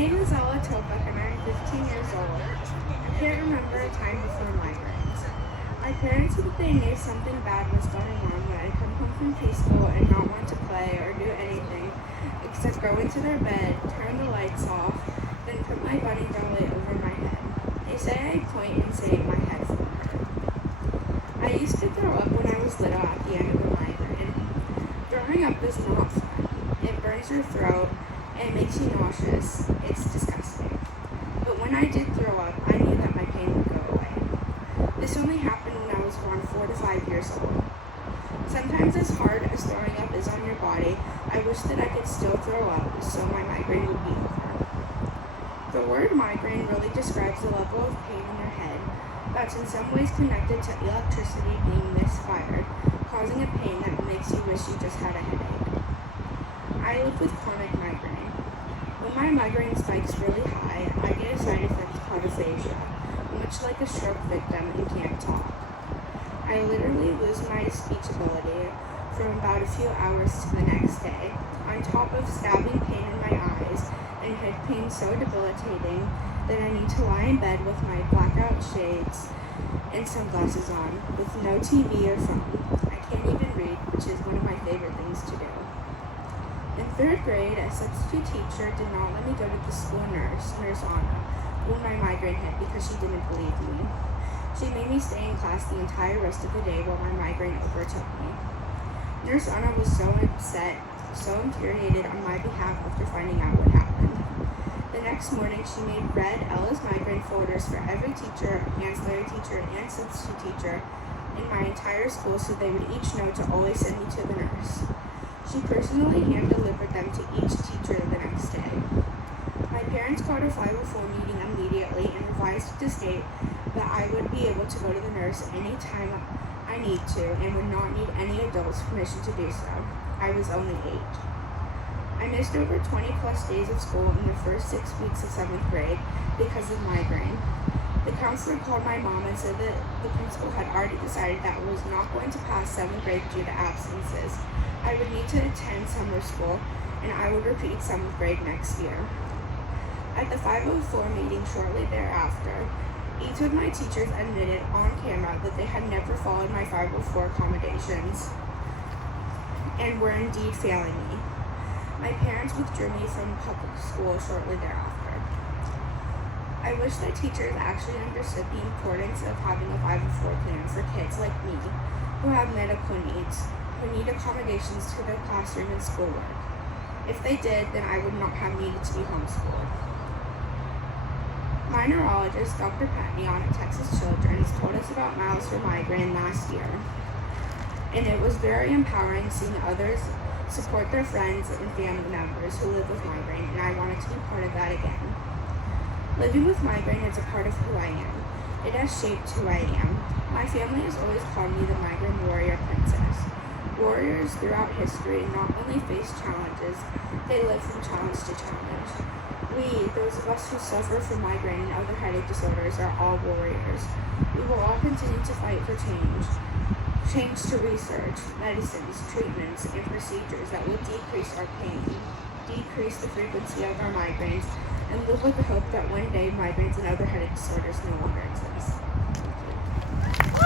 name is Ella Topek and I'm 15 years old. I can't remember a time before migraines. My parents said that they knew something bad was going on when I'd come home from preschool and not want to play or do anything except go into their bed, turn the lights off, then put my bunny dolly over my head. They say I point and say my head from her. I used to throw up when I was little at the end of a migraine. Throwing up is not fun. It burns your throat and it makes you nauseous. It's disgusting. But when I did throw up, I knew that my pain would go away. This only happened when I was around 4 to 5 years old. Sometimes as hard as throwing up is on your body, I wish that I could still throw up so my migraine would be over. The word migraine really describes the level of pain in your head that's in some ways connected to electricity being misfired, causing a pain that makes you wish you just had a headache. I live with chronic migraine. When my migraine spikes really high, I get a side effect called aphasia, much like a stroke victim and can't talk. I literally lose my speech ability from about a few hours to the next day, on top of stabbing pain in my eyes and head pain so debilitating that I need to lie in bed with my blackout shades and sunglasses on, with no TV or phone. I can't even read, which is one of my favorite things to do. In 3rd grade, a substitute teacher did not let me go to the school nurse, Nurse Anna, when my migraine hit because she didn't believe me. She made me stay in class the entire rest of the day while my migraine overtook me. Nurse Anna was so upset, so infuriated on my behalf after finding out what happened. The next morning, she made red Ella's migraine folders for every teacher, ancillary teacher, and substitute teacher in my entire school so they would each know to always send me to the nurse. She personally hand-delivered them to each teacher the next day. My parents called a 504 meeting immediately and revised it to state that I would be able to go to the nurse anytime I need to and would not need any adult's permission to do so. I was only 8. I missed over 20 plus days of school in the first 6 weeks of 7th grade because of migraine. The counselor called my mom and said that the principal had already decided that I was not going to pass 7th grade due to absences. I would need to attend summer school, and I would repeat 7th grade next year. At the 504 meeting shortly thereafter, each of my teachers admitted on camera that they had never followed my 504 accommodations and were indeed failing me. My parents withdrew me from public school shortly thereafter. I wish that teachers actually understood the importance of having a 504 plan for kids like me who have medical needs, who need accommodations to their classroom and schoolwork. If they did, then I would not have needed to be homeschooled. My neurologist, Dr. Patnion at Texas Children's, told us about Miles for Migraine last year, and it was very empowering seeing others support their friends and family members who live with migraine, and I wanted to be part of that again. Living with migraine is a part of who I am. It has shaped who I am. My family has always called me the migraine warrior princess. Warriors throughout history not only face challenges, they live from challenge to challenge. We, those of us who suffer from migraine and other headache disorders, are all warriors. We will all continue to fight for change. Change to research, medicines, treatments, and procedures that will decrease our pain, decrease the frequency of our migraines, and live with the hope that one day migraines and other headache disorders no longer exist.